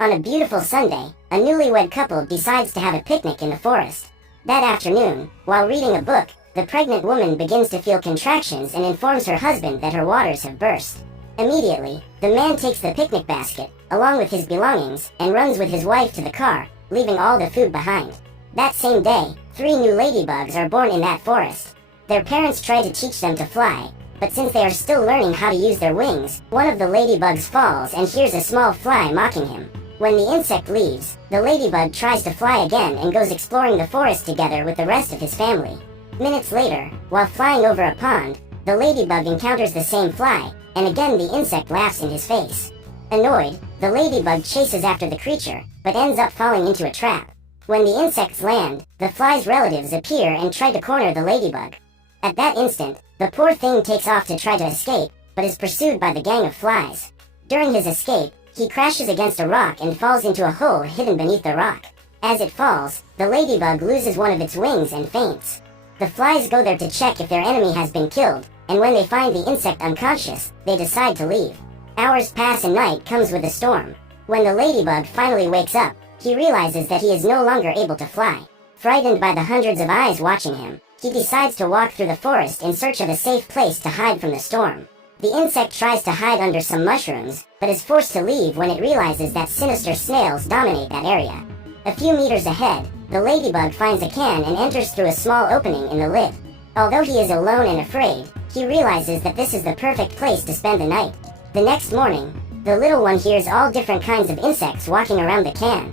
On a beautiful Sunday, a newlywed couple decides to have a picnic in the forest. That afternoon, while reading a book, the pregnant woman begins to feel contractions and informs her husband that her waters have burst. Immediately, the man takes the picnic basket, along with his belongings, and runs with his wife to the car, leaving all the food behind. That same day, 3 new ladybugs are born in that forest. Their parents try to teach them to fly, but since they are still learning how to use their wings, one of the ladybugs falls and hears a small fly mocking him. When the insect leaves, the ladybug tries to fly again and goes exploring the forest together with the rest of his family. Minutes later, while flying over a pond, the ladybug encounters the same fly, and again the insect laughs in his face. Annoyed, the ladybug chases after the creature, but ends up falling into a trap. When the insects land, the fly's relatives appear and try to corner the ladybug. At that instant, the poor thing takes off to try to escape, but is pursued by the gang of flies. During his escape, he crashes against a rock and falls into a hole hidden beneath the rock. As it falls, the ladybug loses one of its wings and faints. The flies go there to check if their enemy has been killed, and when they find the insect unconscious, they decide to leave. Hours pass and night comes with a storm. When the ladybug finally wakes up, he realizes that he is no longer able to fly. Frightened by the hundreds of eyes watching him, he decides to walk through the forest in search of a safe place to hide from the storm. The insect tries to hide under some mushrooms, but is forced to leave when it realizes that sinister snails dominate that area. A few meters ahead, the ladybug finds a can and enters through a small opening in the lid. Although he is alone and afraid, he realizes that this is the perfect place to spend the night. The next morning, the little one hears all different kinds of insects walking around the can.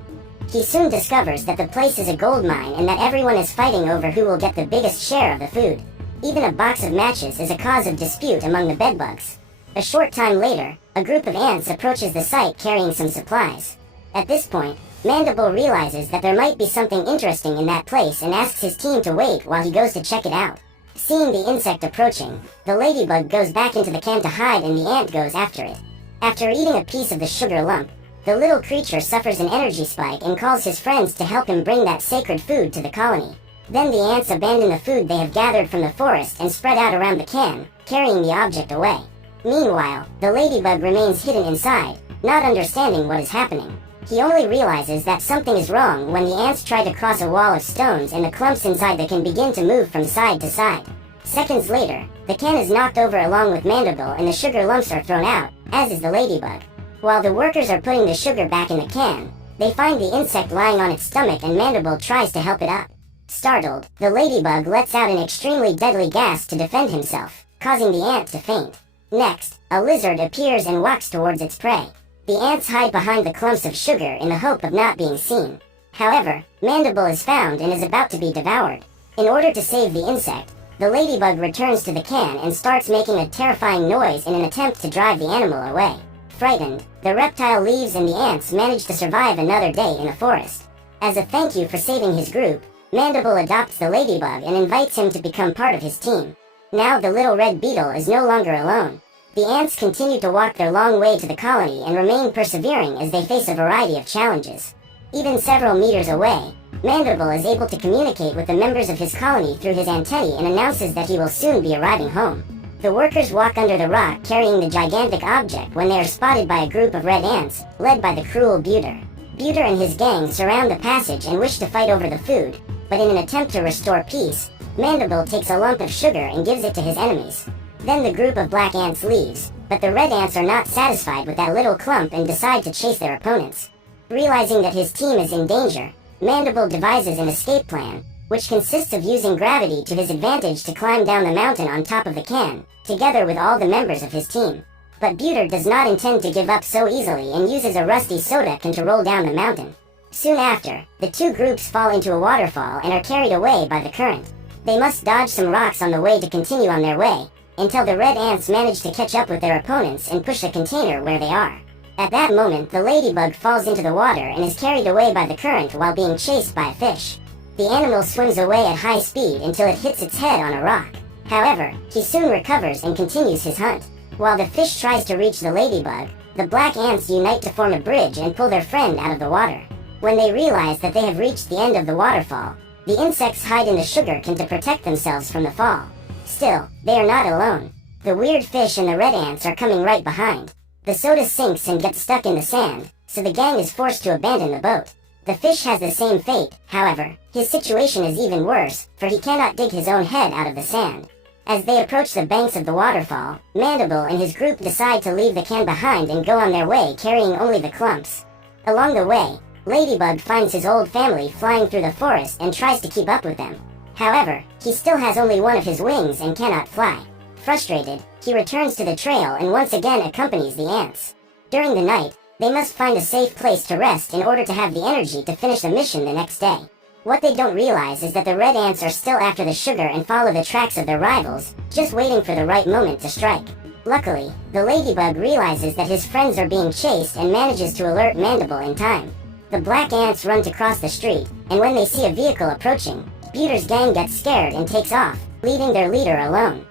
He soon discovers that the place is a gold mine and that everyone is fighting over who will get the biggest share of the food. Even a box of matches is a cause of dispute among the bedbugs. A short time later, a group of ants approaches the site carrying some supplies. At this point, Mandible realizes that there might be something interesting in that place and asks his team to wait while he goes to check it out. Seeing the insect approaching, the ladybug goes back into the can to hide and the ant goes after it. After eating a piece of the sugar lump, the little creature suffers an energy spike and calls his friends to help him bring that sacred food to the colony. Then the ants abandon the food they have gathered from the forest and spread out around the can, carrying the object away. Meanwhile, the ladybug remains hidden inside, not understanding what is happening. He only realizes that something is wrong when the ants try to cross a wall of stones and the clumps inside the can begin to move from side to side. Seconds later, the can is knocked over along with Mandible and the sugar lumps are thrown out, as is the ladybug. While the workers are putting the sugar back in the can, they find the insect lying on its stomach and Mandible tries to help it up. Startled, the ladybug lets out an extremely deadly gas to defend himself, causing the ant to faint. Next, a lizard appears and walks towards its prey. The ants hide behind the clumps of sugar in the hope of not being seen. However, Mandible is found and is about to be devoured. In order to save the insect, the ladybug returns to the can and starts making a terrifying noise in an attempt to drive the animal away. Frightened, the reptile leaves and the ants manage to survive another day in the forest. As a thank you for saving his group, Mandible adopts the ladybug and invites him to become part of his team. Now the little red beetle is no longer alone. The ants continue to walk their long way to the colony and remain persevering as they face a variety of challenges. Even several meters away, Mandible is able to communicate with the members of his colony through his antennae and announces that he will soon be arriving home. The workers walk under the rock carrying the gigantic object when they are spotted by a group of red ants, led by the cruel Buter. Buter and his gang surround the passage and wish to fight over the food, but in an attempt to restore peace, Mandible takes a lump of sugar and gives it to his enemies. Then the group of black ants leaves, but the red ants are not satisfied with that little clump and decide to chase their opponents. Realizing that his team is in danger, Mandible devises an escape plan, which consists of using gravity to his advantage to climb down the mountain on top of the can, together with all the members of his team. But Buter does not intend to give up so easily and uses a rusty soda can to roll down the mountain. Soon after, the two groups fall into a waterfall and are carried away by the current. They must dodge some rocks on the way to continue on their way, until the red ants manage to catch up with their opponents and push the container where they are. At that moment, the ladybug falls into the water and is carried away by the current while being chased by a fish. The animal swims away at high speed until it hits its head on a rock. However, he soon recovers and continues his hunt. While the fish tries to reach the ladybug, the black ants unite to form a bridge and pull their friend out of the water. When they realize that they have reached the end of the waterfall, the insects hide in the sugar can to protect themselves from the fall. Still, they are not alone. The weird fish and the red ants are coming right behind. The soda sinks and gets stuck in the sand, so the gang is forced to abandon the boat. The fish has the same fate, however. His situation is even worse, for he cannot dig his own head out of the sand. As they approach the banks of the waterfall, Mandible and his group decide to leave the can behind and go on their way carrying only the clumps. Along the way, Ladybug finds his old family flying through the forest and tries to keep up with them. However, he still has only one of his wings and cannot fly. Frustrated, he returns to the trail and once again accompanies the ants. During the night, they must find a safe place to rest in order to have the energy to finish the mission the next day. What they don't realize is that the red ants are still after the sugar and follow the tracks of their rivals, just waiting for the right moment to strike. Luckily, the ladybug realizes that his friends are being chased and manages to alert Mandible in time. The black ants run to cross the street, and when they see a vehicle approaching, Buter's gang gets scared and takes off, leaving their leader alone.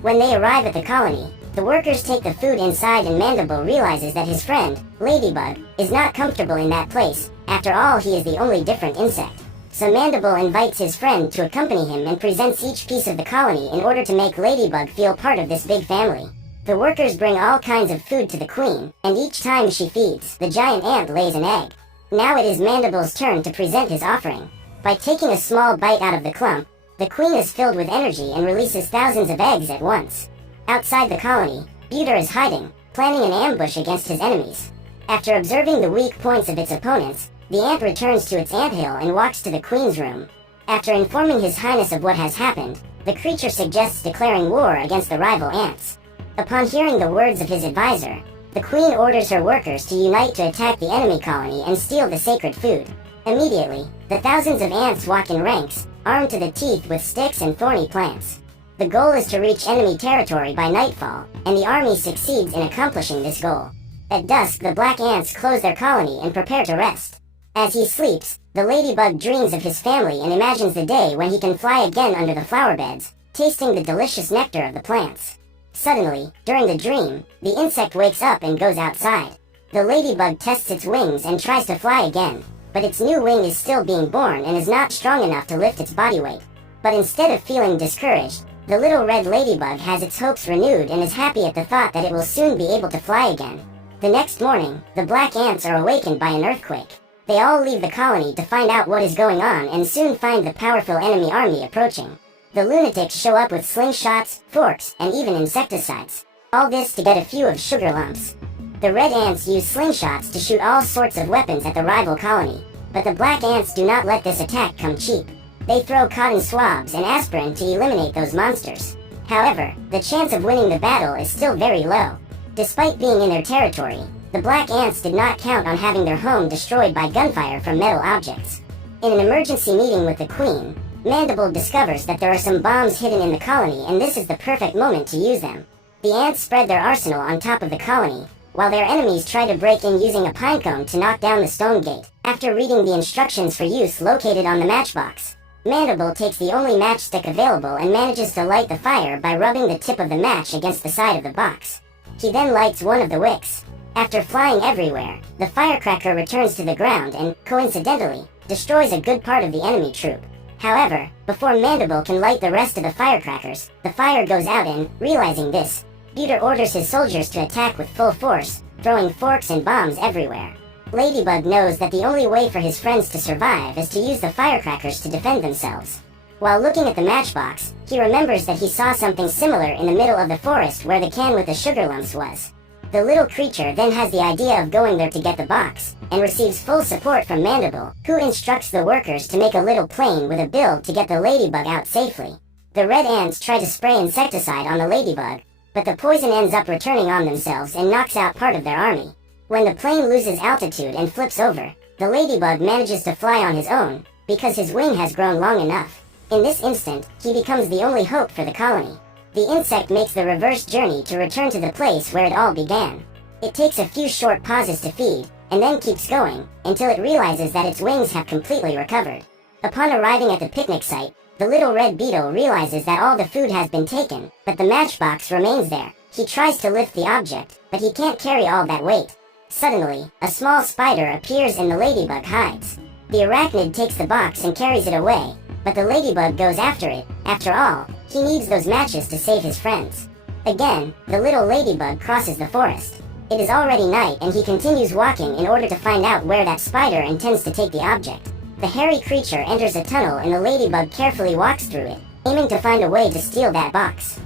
When they arrive at the colony, the workers take the food inside and Mandible realizes that his friend, Ladybug, is not comfortable in that place. After all, he is the only different insect. So Mandible invites his friend to accompany him and presents each piece of the colony in order to make Ladybug feel part of this big family. The workers bring all kinds of food to the queen, and each time she feeds, the giant ant lays an egg. Now it is Mandible's turn to present his offering. By taking a small bite out of the clump, the queen is filled with energy and releases thousands of eggs at once. Outside the colony, Buter is hiding, planning an ambush against his enemies. After observing the weak points of its opponents, the ant returns to its anthill and walks to the queen's room. After informing His Highness of what has happened, the creature suggests declaring war against the rival ants. Upon hearing the words of his advisor, the queen orders her workers to unite to attack the enemy colony and steal the sacred food. Immediately, the thousands of ants walk in ranks, armed to the teeth with sticks and thorny plants. The goal is to reach enemy territory by nightfall, and the army succeeds in accomplishing this goal. At dusk, the black ants close their colony and prepare to rest. As he sleeps, the ladybug dreams of his family and imagines the day when he can fly again under the flower beds, tasting the delicious nectar of the plants. Suddenly, during the dream, the insect wakes up and goes outside. The ladybug tests its wings and tries to fly again, but its new wing is still being born and is not strong enough to lift its body weight. But instead of feeling discouraged, the little red ladybug has its hopes renewed and is happy at the thought that it will soon be able to fly again. The next morning, the black ants are awakened by an earthquake. They all leave the colony to find out what is going on and soon find the powerful enemy army approaching. The lunatics show up with slingshots, forks, and even insecticides. All this to get a few of sugar lumps. The red ants use slingshots to shoot all sorts of weapons at the rival colony, but the black ants do not let this attack come cheap. They throw cotton swabs and aspirin to eliminate those monsters. However, the chance of winning the battle is still very low. Despite being in their territory, the black ants did not count on having their home destroyed by gunfire from metal objects. In an emergency meeting with the queen, Mandible discovers that there are some bombs hidden in the colony and this is the perfect moment to use them. The ants spread their arsenal on top of the colony, while their enemies try to break in using a pinecone to knock down the stone gate. After reading the instructions for use located on the matchbox, Mandible takes the only matchstick available and manages to light the fire by rubbing the tip of the match against the side of the box. He then lights one of the wicks. After flying everywhere, the firecracker returns to the ground and, coincidentally, destroys a good part of the enemy troop. However, before Mandible can light the rest of the firecrackers, the fire goes out and, realizing this, Buter orders his soldiers to attack with full force, throwing forks and bombs everywhere. Ladybug knows that the only way for his friends to survive is to use the firecrackers to defend themselves. While looking at the matchbox, he remembers that he saw something similar in the middle of the forest where the can with the sugar lumps was. The little creature then has the idea of going there to get the box, and receives full support from Mandible, who instructs the workers to make a little plane with a build to get the ladybug out safely. The red ants try to spray insecticide on the ladybug, but the poison ends up returning on themselves and knocks out part of their army. When the plane loses altitude and flips over, the ladybug manages to fly on his own, because his wing has grown long enough. In this instant, he becomes the only hope for the colony. The insect makes the reverse journey to return to the place where it all began. It takes a few short pauses to feed, and then keeps going, until it realizes that its wings have completely recovered. Upon arriving at the picnic site, the little red beetle realizes that all the food has been taken, but the matchbox remains there. He tries to lift the object, but he can't carry all that weight. Suddenly, a small spider appears and the ladybug hides. The arachnid takes the box and carries it away, but the ladybug goes after it. After all, he needs those matches to save his friends. Again, the little ladybug crosses the forest. It is already night and he continues walking in order to find out where that spider intends to take the object. The hairy creature enters a tunnel and the ladybug carefully walks through it, aiming to find a way to steal that box.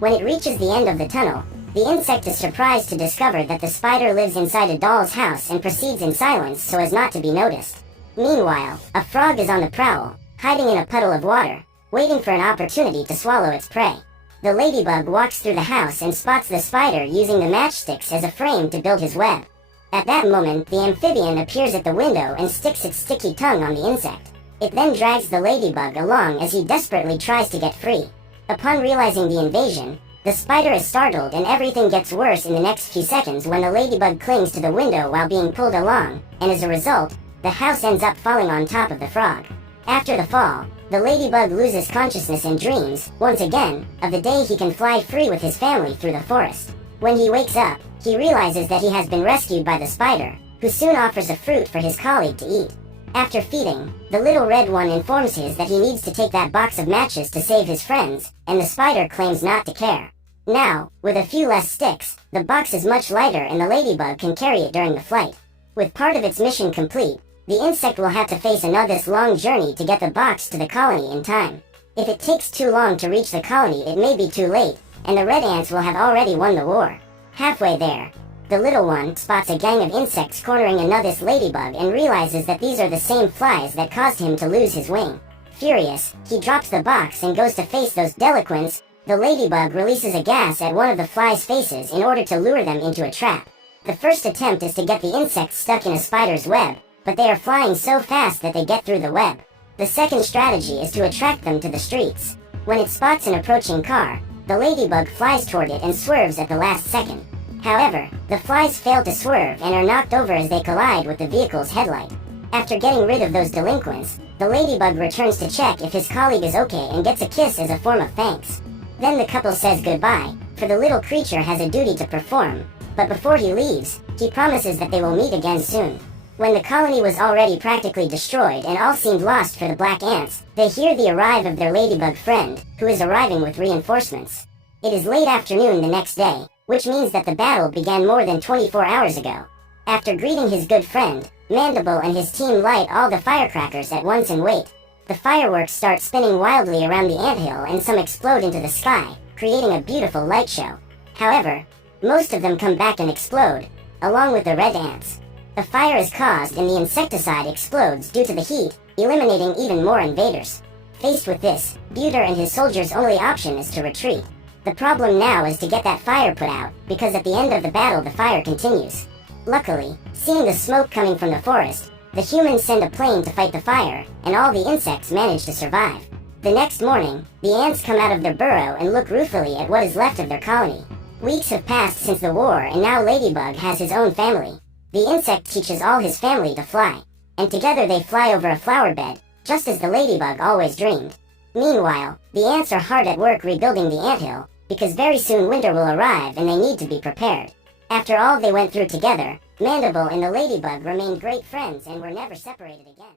When it reaches the end of the tunnel, the insect is surprised to discover that the spider lives inside a doll's house and proceeds in silence so as not to be noticed. Meanwhile, a frog is on the prowl, hiding in a puddle of water, waiting for an opportunity to swallow its prey. The ladybug walks through the house and spots the spider using the matchsticks as a frame to build his web. At that moment, the amphibian appears at the window and sticks its sticky tongue on the insect. It then drags the ladybug along as he desperately tries to get free. Upon realizing the invasion, the spider is startled and everything gets worse in the next few seconds when the ladybug clings to the window while being pulled along, and as a result, the house ends up falling on top of the frog. After the fall, the ladybug loses consciousness and dreams, once again, of the day he can fly free with his family through the forest. When he wakes up, he realizes that he has been rescued by the spider, who soon offers a fruit for his colleague to eat. After feeding, the little red one informs his that he needs to take that box of matches to save his friends, and the spider claims not to care. Now, with a few less sticks, the box is much lighter and the ladybug can carry it during the flight. With part of its mission complete, the insect will have to face another long journey to get the box to the colony in time. If it takes too long to reach the colony, it may be too late, and the red ants will have already won the war. Halfway there, the little one spots a gang of insects cornering another ladybug and realizes that these are the same flies that caused him to lose his wing. Furious, he drops the box and goes to face those delinquents. The ladybug releases a gas at one of the flies' faces in order to lure them into a trap. The first attempt is to get the insects stuck in a spider's web, but they are flying so fast that they get through the web. The second strategy is to attract them to the streets. When it spots an approaching car, the ladybug flies toward it and swerves at the last second. However, the flies fail to swerve and are knocked over as they collide with the vehicle's headlight. After getting rid of those delinquents, the ladybug returns to check if his colleague is okay and gets a kiss as a form of thanks. Then the couple says goodbye, for the little creature has a duty to perform, but before he leaves, he promises that they will meet again soon. When the colony was already practically destroyed and all seemed lost for the black ants, they hear the arrival of their ladybug friend, who is arriving with reinforcements. It is late afternoon the next day, which means that the battle began more than 24 hours ago. After greeting his good friend, Mandible and his team light all the firecrackers at once and wait. The fireworks start spinning wildly around the anthill and some explode into the sky, creating a beautiful light show. However, most of them come back and explode, along with the red ants. The fire is caused and the insecticide explodes due to the heat, eliminating even more invaders. Faced with this, Buter and his soldiers' only option is to retreat. The problem now is to get that fire put out, because at the end of the battle the fire continues. Luckily, seeing the smoke coming from the forest, the humans send a plane to fight the fire, and all the insects manage to survive. The next morning, the ants come out of their burrow and look ruefully at what is left of their colony. Weeks have passed since the war and now Ladybug has his own family. The insect teaches all his family to fly, and together they fly over a flower bed, just as the ladybug always dreamed. Meanwhile, the ants are hard at work rebuilding the anthill, because very soon winter will arrive and they need to be prepared. After all they went through together, Mandible and the ladybug remained great friends and were never separated again.